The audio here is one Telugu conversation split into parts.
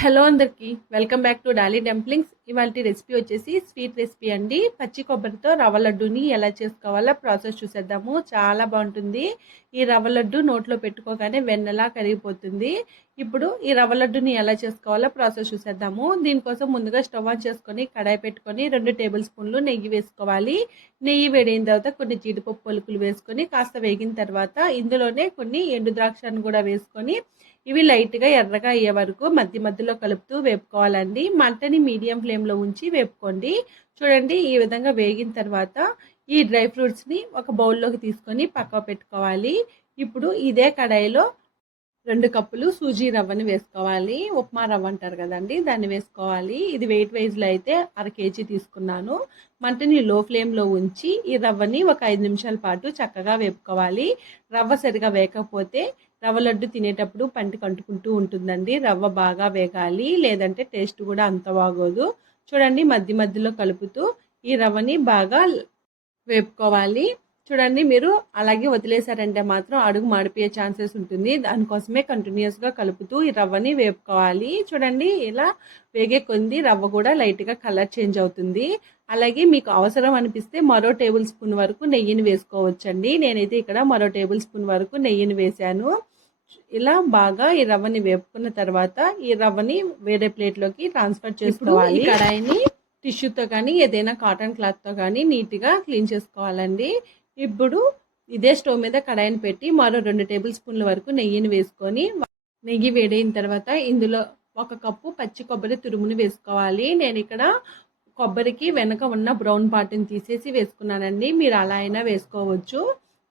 హలో అందరికి welcome back to Dolly dumplings. ఇవాళ రెసిపీ వచ్చేసి స్వీట్ రెసిపీ అండి. పచ్చి కొబ్బరితో రవ్వ లడ్డూని ఎలా చేసుకోవాలో ప్రాసెస్ చూసేద్దాము. చాలా బాగుంటుంది. ఈ రవ్వ లడ్డు నోట్లో పెట్టుకోగానే వెన్నలా కరిగిపోతుంది. ఇప్పుడు ఈ రవ్వ లడ్డుని ఎలా చేసుకోవాలో ప్రాసెస్ చూసేద్దాము. దీనికోసం ముందుగా స్టవ్ ఆన్ చేసుకొని కడాయి పెట్టుకొని 2 టేబుల్ స్పూన్లు నెయ్యి వేసుకోవాలి. నెయ్యి వేడిన తర్వాత కొన్ని జీడిపప్పు పలుకులు వేసుకొని కాస్త వేగిన తర్వాత ఇందులోనే కొన్ని ఎండు ద్రాక్షను కూడా వేసుకొని ఇవి లైట్గా ఎర్రగా అయ్యే వరకు మధ్య మధ్యలో కలుపుతూ వేపుకోవాలండి. మంటని మీడియం ఫ్లేమ్లో ఉంచి వేపుకోండి. చూడండి, ఈ విధంగా వేగిన తర్వాత ఈ డ్రై ఫ్రూట్స్ని ఒక బౌల్లోకి తీసుకొని పక్క పెట్టుకోవాలి. ఇప్పుడు ఇదే కడాయిలో 2 కప్పులు సూజీ రవ్వని వేసుకోవాలి. ఉప్మా రవ్వ అంటారు కదండి, దాన్ని వేసుకోవాలి. ఇది వెయిట్ వైజ్లో అయితే 1/2 కేజీ తీసుకున్నాను. మంటని లో ఫ్లేమ్లో ఉంచి ఈ రవ్వని ఒక 5 నిమిషాల పాటు చక్కగా వేపుకోవాలి. రవ్వ సరిగా వేయకపోతే రవ్వ లడ్డు తినేటప్పుడు పంటికి అంటుకుంటూ ఉంటుందండి. రవ్వ బాగా వేగాలి, లేదంటే టేస్ట్ కూడా అంత బాగోదు. చూడండి, మధ్య మధ్యలో కలుపుతూ ఈ రవ్వని బాగా వేపుకోవాలి. చూడండి, మీరు అలాగే వదిలేశారంటే మాత్రం అడుగు మాడిపోయే ఛాన్సెస్ ఉంటుంది. దానికోసమే కంటిన్యూస్గా కలుపుతూ ఈ రవ్వని వేపుకోవాలి. చూడండి, ఇలా వేగే కొంది రవ్వ కూడా లైట్గా కలర్ చేంజ్ అవుతుంది. అలాగే మీకు అవసరం అనిపిస్తే మరో టేబుల్ స్పూన్ వరకు నెయ్యిని వేసుకోవచ్చండి. నేనైతే ఇక్కడ మరో టేబుల్ స్పూన్ వరకు నెయ్యిని వేశాను. ఇలా బాగా ఈ రవ్వని వేపుకున్న తర్వాత ఈ రవ్వని వేరే ప్లేట్లోకి ట్రాన్స్ఫర్ చేసుకోవాలి. కడాయిని టిష్యూతో కానీ ఏదైనా కాటన్ క్లాత్తో కానీ నీట్గా క్లీన్ చేసుకోవాలండి. ఇప్పుడు ఇదే స్టవ్ మీద కడాయిని పెట్టి మరో 2 టేబుల్ స్పూన్ల వరకు నెయ్యిని వేసుకొని నెయ్యి వేడైన తర్వాత ఇందులో 1 కప్పు పచ్చి కొబ్బరి తురుముని వేసుకోవాలి. నేను ఇక్కడ కొబ్బరికి వెనక ఉన్న బ్రౌన్ పార్ట్ని తీసేసి వేసుకున్నానండి. మీరు అలా అయినా వేసుకోవచ్చు.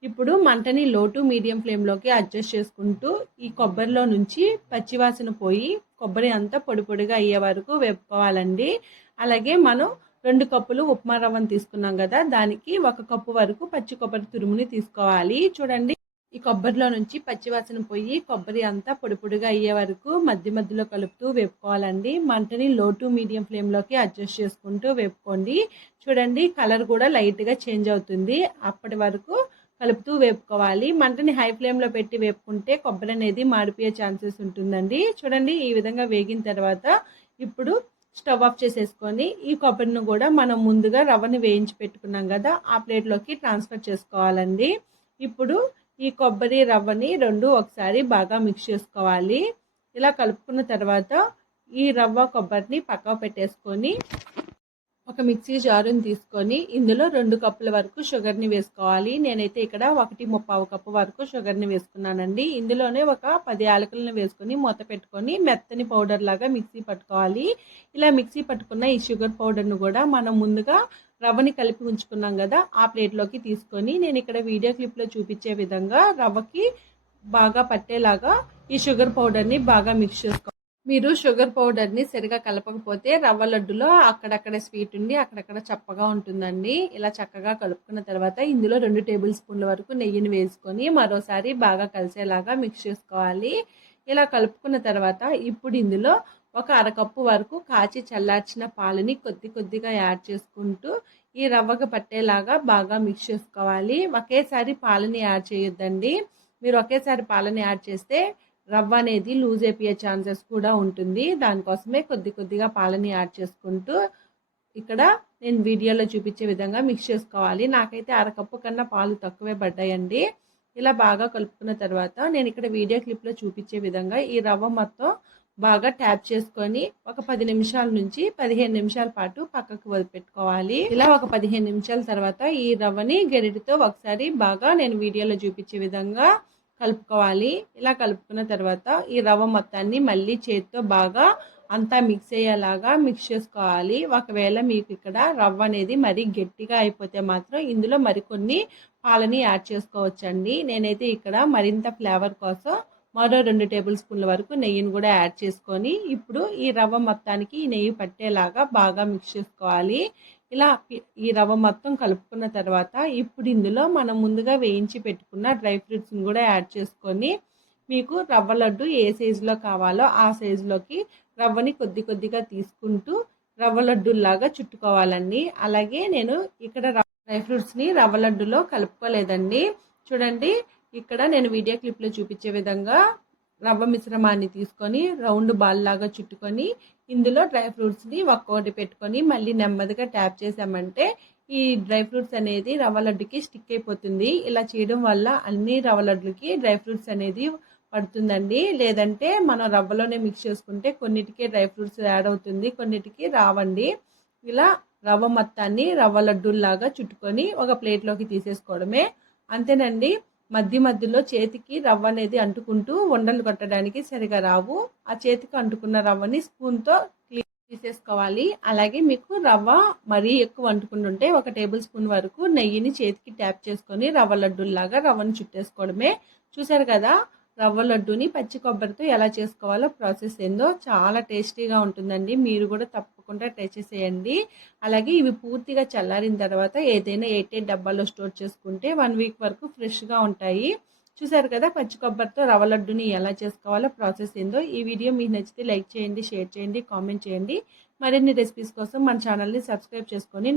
ఇప్పుడు మంటని లో టు మీడియం ఫ్లేమ్లోకి అడ్జస్ట్ చేసుకుంటూ ఈ కొబ్బరిలో నుంచి పచ్చివాసన పోయి కొబ్బరి అంతా పొడి పొడిగా అయ్యే వరకు వేపుకోవాలండి. అలాగే మనం 2 కప్పులు ఉప్మా రవ్వను తీసుకున్నాం కదా, దానికి 1 కప్పు వరకు పచ్చి కొబ్బరి తురుముని తీసుకోవాలి. చూడండి, ఈ కొబ్బరిలో నుంచి పచ్చివాసన పోయి కొబ్బరి అంతా పొడి పొడిగా అయ్యే వరకు మధ్య మధ్యలో కలుపుతూ వేపుకోవాలండి. మంటని లో టు మీడియం ఫ్లేమ్లోకి అడ్జస్ట్ చేసుకుంటూ వేపుకోండి. చూడండి, కలర్ కూడా లైట్గా చేంజ్ అవుతుంది. అప్పటి వరకు కలుపుతూ వేపుకోవాలి. మంటని హై ఫ్లేమ్లో పెట్టి వేపుకుంటే కొబ్బరి అనేది మాడిపోయే ఛాన్సెస్ ఉంటుందండి. చూడండి, ఈ విధంగా వేగిన తర్వాత ఇప్పుడు స్టవ్ ఆఫ్ చేసేసుకొని ఈ కొబ్బరిని కూడా మనం ముందుగా రవ్వని వేయించి పెట్టుకున్నాం కదా, ఆ ప్లేట్లోకి ట్రాన్స్ఫర్ చేసుకోవాలండి. ఇప్పుడు ఈ కొబ్బరి రవ్వని రెండు ఒకసారి బాగా మిక్స్ చేసుకోవాలి. ఇలా కలుపుకున్న తర్వాత ఈ రవ్వ కొబ్బరిని పక్కకు పెట్టేసుకొని ఒక మిక్సీ జారుని తీసుకొని ఇందులో 2 కప్పుల వరకు షుగర్ని వేసుకోవాలి. నేనైతే ఇక్కడ 1.35 కప్పు వరకు షుగర్ని వేసుకున్నానండి. ఇందులోనే ఒక 10 యాలకులను వేసుకొని మూత పెట్టుకొని మెత్తని పౌడర్ లాగా మిక్సీ పట్టుకోవాలి. ఇలా మిక్సీ పట్టుకున్న ఈ షుగర్ పౌడర్ను కూడా మనం ముందుగా రవ్వని కలిపి ఉంచుకున్నాం కదా, ఆ ప్లేట్లోకి తీసుకొని నేను ఇక్కడ వీడియో క్లిప్లో చూపించే విధంగా రవ్వకి బాగా పట్టేలాగా ఈ షుగర్ పౌడర్ని బాగా మిక్స్ చేసుకోవాలి. మీరు షుగర్ పౌడర్ని సరిగా కలపకపోతే రవ్వ లడ్డులో అక్కడక్కడ స్వీట్ ఉండి అక్కడక్కడ చప్పగా ఉంటుందండి. ఇలా చక్కగా కలుపుకున్న తర్వాత ఇందులో 2 టేబుల్ స్పూన్ల వరకు నెయ్యిని వేసుకొని మరోసారి బాగా కలిసేలాగా మిక్స్ చేసుకోవాలి. ఇలా కలుపుకున్న తర్వాత ఇప్పుడు ఇందులో ఒక 1/2 కప్పు వరకు కాచి చల్లార్చిన పాలని కొద్ది కొద్దిగా యాడ్ చేసుకుంటూ ఈ రవ్వకు పట్టేలాగా బాగా మిక్స్ చేసుకోవాలి. ఒకేసారి పాలని యాడ్ చేయొద్దండి. మీరు ఒకేసారి పాలని యాడ్ చేస్తే రవ్వ అనేది లూజ్ అయిపోయే ఛాన్సెస్ కూడా ఉంటుంది. దానికోసమే కొద్ది కొద్దిగా పాలని యాడ్ చేసుకుంటూ ఇక్కడ నేను వీడియోలో చూపించే విధంగా మిక్స్ చేసుకోవాలి. నాకైతే 1/2 కప్పు కన్నా పాలు తక్కువే పడ్డాయండి. ఇలా బాగా కలుపుకున్న తర్వాత నేను ఇక్కడ వీడియో క్లిప్లో చూపించే విధంగా ఈ రవ్వ మొత్తం బాగా ట్యాప్ చేసుకొని ఒక 10 నిమిషాల నుంచి 15 నిమిషాల పాటు పక్కకు వదిలిపెట్టుకోవాలి. ఇలా ఒక 15 నిమిషాల తర్వాత ఈ రవ్వని గరిటెతో ఒకసారి బాగా నేను వీడియోలో చూపించే విధంగా కలుపుకోవాలి. ఇలా కలుపుకున్న తర్వాత ఈ రవ్వ మొత్తాన్ని మళ్ళీ చేతితో బాగా అంతా మిక్స్ అయ్యేలాగా మిక్స్ చేసుకోవాలి. ఒకవేళ మీకు ఇక్కడ రవ్వ అనేది మరీ గట్టిగా అయిపోతే మాత్రం ఇందులో మరికొన్ని పాలని యాడ్ చేసుకోవచ్చండి. నేనైతే ఇక్కడ మరింత ఫ్లేవర్ కోసం మరో 2 టేబుల్ స్పూన్ల వరకు నెయ్యిని కూడా యాడ్ చేసుకొని ఇప్పుడు ఈ రవ్వ మొత్తానికి ఈ నెయ్యి పట్టేలాగా బాగా మిక్స్ చేసుకోవాలి. ఇలా ఈ రవ్వ మొత్తం కలుపుకున్న తర్వాత ఇప్పుడు ఇందులో మనం ముందుగా వేయించి పెట్టుకున్న డ్రై ఫ్రూట్స్ని కూడా యాడ్ చేసుకొని మీకు రవ్వ లడ్డు ఏ సైజులో కావాలో ఆ సైజులోకి రవ్వని కొద్ది కొద్దిగా తీసుకుంటూ రవ్వ లడ్డూలాగా చుట్టుకోవాలండి. అలాగే నేను ఇక్కడ డ్రై ఫ్రూట్స్ని రవ్వ లడ్డులో కలుపుకోలేదండి. చూడండి, ఇక్కడ నేను వీడియో క్లిప్లో చూపించే విధంగా రవ్వ మిశ్రమాన్ని తీసుకొని రౌండ్ బాల్ లాగా చుట్టుకొని ఇందులో డ్రై ఫ్రూట్స్ని ఒక్కొక్కటి పెట్టుకొని మళ్ళీ నెమ్మదిగా ట్యాప్ చేసామంటే ఈ డ్రై ఫ్రూట్స్ అనేది రవ్వ లడ్డుకి స్టిక్ అయిపోతుంది. ఇలా చేయడం వల్ల అన్ని రవ్వ లడ్డులకి డ్రై ఫ్రూట్స్ అనేది పడుతుందండి. లేదంటే మనం రవ్వలోనే మిక్స్ చేసుకుంటే కొన్నిటికి డ్రై ఫ్రూట్స్ యాడ్ అవుతుంది, కొన్నిటికి రావండి. ఇలా రవ్వ మొత్తాన్ని రవ్వ లడ్డూల్లాగా చుట్టుకొని ఒక ప్లేట్లోకి తీసేసుకోవడమే. అంతేనండి. మధ్యలో చేతికి రవ్వ అనేది అంటుకుంటూ ఉండలు కట్టడానికి సరిగా రావు. ఆ చేతికి అంటుకున్న రవ్వని స్పూన్తో తీసేసుకోవాలి. అలాగే మీకు రవ్వ మరీ ఎక్కువ అంటుకుంటుంటే 1 టేబుల్ స్పూన్ వరకు నెయ్యిని చేతికి ట్యాప్ చేసుకొని రవ్వ లడ్డూల్లాగా రవ్వను చుట్టేసుకోవడమే. చూసారు కదా, రవ్వ లడ్డూని పచ్చి కొబ్బరితో ఎలా చేసుకోవాలో ప్రాసెస్ ఏందో చాలా టేస్టీగా ఉంటుందండి. మీరు కూడా తప్పకుండా ట్రై చేసేయండి. అలాగే ఇవి పూర్తిగా చల్లారిన తర్వాత ఏదైనా ఎయిర్‌టైట్ డబ్బాలో స్టోర్ చేసుకుంటే 1 వీక్ వరకు ఫ్రెష్‌గా ఉంటాయి. చూసారు కదా, పచ్చి కొబ్బరితో రవ్వ లడ్డూని ఎలా చేసుకోవాలో ప్రాసెస్ ఏందో. ఈ వీడియో మీకు నచ్చితే లైక్ చేయండి, షేర్ చేయండి, కామెంట్ చేయండి. మరిన్ని రెసిపీస్ కోసం మన ఛానల్ని సబ్స్క్రైబ్ చేసుకొని